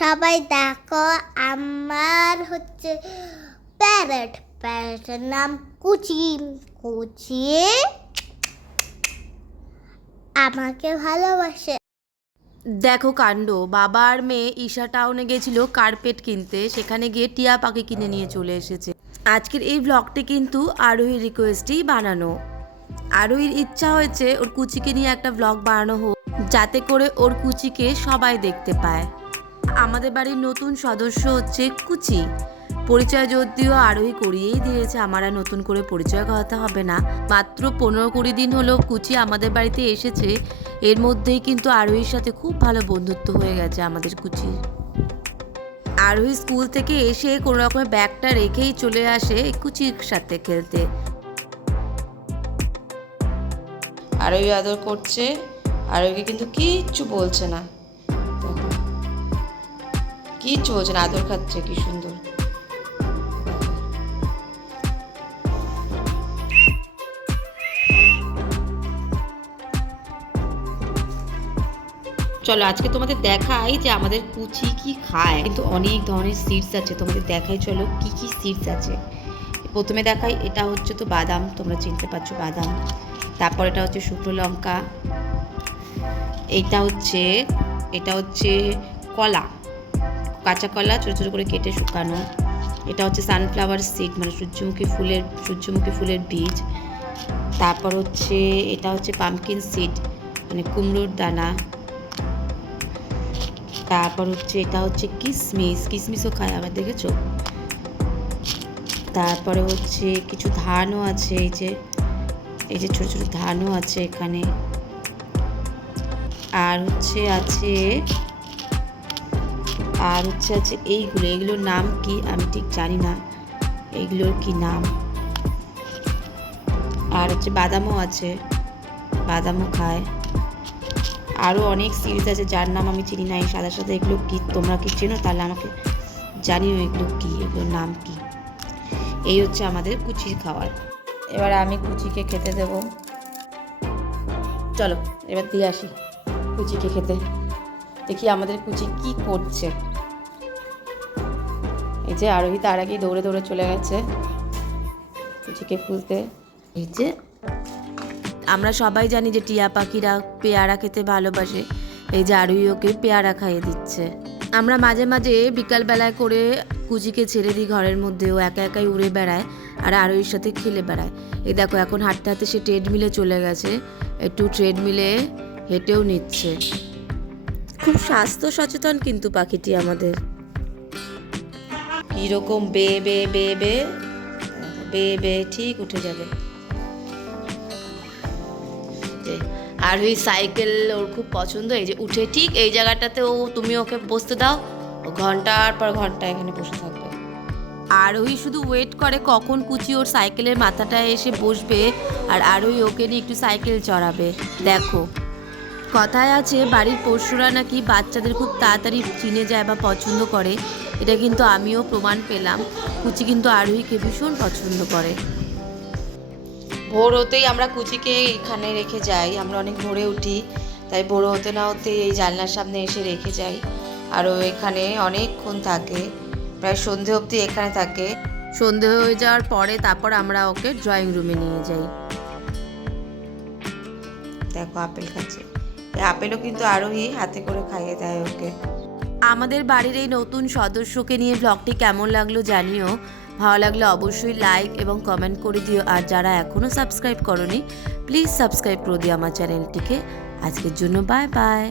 সবাই দেখো, আমার হচ্ছে প্যারেট, প্যারেটের নাম কুচি কুচি আমাকে ভালোবাসে। দেখো কাণ্ড বাবা আর মেয়ে ঈশা টাউনে গেছিল কার্পেট কিনতে, সেখানে গিয়ে টিয়া পাখি কিনে নিয়ে চলে এসেছে। আজকের এই ব্লগটি কিন্তু আরোহীর রিকোয়েস্টেই বানানো। আরোহীর ইচ্ছা হয়েছে ওর কুচিকে নিয়ে একটা ব্লগ বানানো হোক, যাতে করে ওর কুচিকে সবাই দেখতে পায়। আমাদের বাড়ির নতুন সদস্য হচ্ছে কুচি। পরিচয় যদিও আরোহী করিয়েই দিয়েছে, আমার আর নতুন করে পরিচয় করাতে হবে না। মাত্র পনেরো কুড়ি দিন হলো কুচি আমাদের বাড়িতে এসেছে। এর মধ্যেই কিন্তু আরোহীর সাথে খুব ভালো বন্ধুত্ব হয়ে গেছে আমাদের কুচির আরোহী স্কুল থেকে এসে কোনো রকমের ব্যাগটা রেখেই চলে আসে কুচির সাথে খেলতে। আরোহী আদর করছে। আরোহীকে কিন্তু কিচ্ছু বলছে না। বলছে না আদর খাচ্ছে, কি সুন্দর। চলো, আজকে তোমাদের দেখাই যে আমাদের কুচি কি খায়। কিন্তু অনেক ধরনের সিডস আছে, তোমাদের দেখাই, চলো, কি কি সিডস আছে। প্রথমে দেখাই, এটা হচ্ছে তো বাদাম, তোমরা চিনতে পারছ বাদাম। তারপর এটা হচ্ছে শুকনো লঙ্কা। এটা হচ্ছে এটা হচ্ছে কলা। কাঁচা কলা ছোটো ছোটো করে কেটে শুকানো। এটা হচ্ছে সানফ্লাওয়ার সিড মানে সূর্যমুখী ফুলের সূর্যমুখী ফুলের বীজ। তারপর হচ্ছে, এটা হচ্ছে পামকিন সিড মানে কুমড়োর দানা। তারপর হচ্ছে, এটা হচ্ছে কিসমিস, কিসমিসও খায়, আবার দেখেছ? তারপরে হচ্ছে, কিছু ধানও আছে, এই যে এই যে ছোটো ছোটো ধানও আছে এখানে। আর হচ্ছে আছে আর হচ্ছে আছে এইগুলো, এগুলোর নাম কি আমি ঠিক জানি না। এইগুলোর কি নাম? আর হচ্ছে বাদামও আছে, বাদামও খায়। আরও অনেক সিরিজ আছে যার নাম আমি চিনি না, এই সাদা সাদা এগুলো কি? তোমরা কি চেনো? তাহলে আমাকে জানিও এগুলো কি, এগুলোর নাম কি? এই হচ্ছে আমাদের কুচির খাবার এবার আমি কুচিকে খেতে দেব। চলো, এবার দিয়ে আসি কুচিকে খেতে। দেখি আমাদের কুচি কি করছে। এই যে আরোহী তার আগেই দৌড়ে দৌড়ে চলে গেছে। কুচিকে খুলতে। এই যে আমরা সবাই জানি যে টিয়া পাখিরা পেয়ারা খেতে ভালোবাসে। এই যে আরোহী ওকে পেয়ারা খাইয়ে দিচ্ছে। আমরা মাঝে মাঝে বিকালবেলায় করে কুচিকে ছেড়ে দিই ঘরের মধ্যে। ও একা একাই উড়ে বেড়ায় আর আরোহীর সাথে খেলে বেড়ায়। এই দেখো, এখন হাঁটতে হাঁটতে সে ট্রেডমিলে চলে গেছে। একটু ট্রেডমিলে হেঁটেও নিচ্ছে। খুব স্বাস্থ্য সচেতন কিন্তু পাখিটি আমাদের। কীরকম বে বে বে বে বে বে ঠিক উঠে যাবে। আর ওই সাইকেল ওর খুব পছন্দ এই যে উঠে ঠিক এই জায়গাটাতে ও তুমি ওকে বসতে দাও ও ঘণ্টার পর ঘণ্টা এখানে বসে থাকবে। আর ওই শুধু ওয়েট করে কখন কুচি ওর সাইকেলের মাথাটায় এসে বসবে আর আরোই ওকে নিয়ে একটু সাইকেল চড়াবে। দেখো। কথায় আছে বাড়ির পশুরা নাকি বাচ্চাদের খুব তাড়াতাড়ি চিনে যায় বা পছন্দ করে। এটা কিন্তু আমিও প্রমাণ পেলাম। কুচি কিন্তু আরোহীকে ভীষণ পছন্দ করে। ভোর হতেই আমরা কুচিকে এখানে রেখে যাই। আমরা অনেক ভোরে উঠি তাই ভোর হতে না হতে এই জানলার সামনে এসে রেখে যাই। আর ও এখানে অনেকক্ষণ থাকে প্রায় সন্ধে অবধি এখানে থাকে। সন্ধে হয়ে যাওয়ার পরে তারপর আমরা ওকে ড্রয়িং রুমে নিয়ে যাই। দেখো আপেল খাচ্ছে। আপেলও কিন্তু আরোহী হাতে করে খাইয়ে দেয় ওকে। আমাদের বাড়ির এই নতুন সদস্যকে নিয়ে ব্লগটি কেমন লাগল জানিও। ভালো লাগলে অবশ্যই লাইক এবং কমেন্ট করে দিও। আর যারা এখনও সাবস্ক্রাইব করনি প্লিজ সাবস্ক্রাইব করে দিও আমার চ্যানেলটিকে আজকের জন্য বাই বাই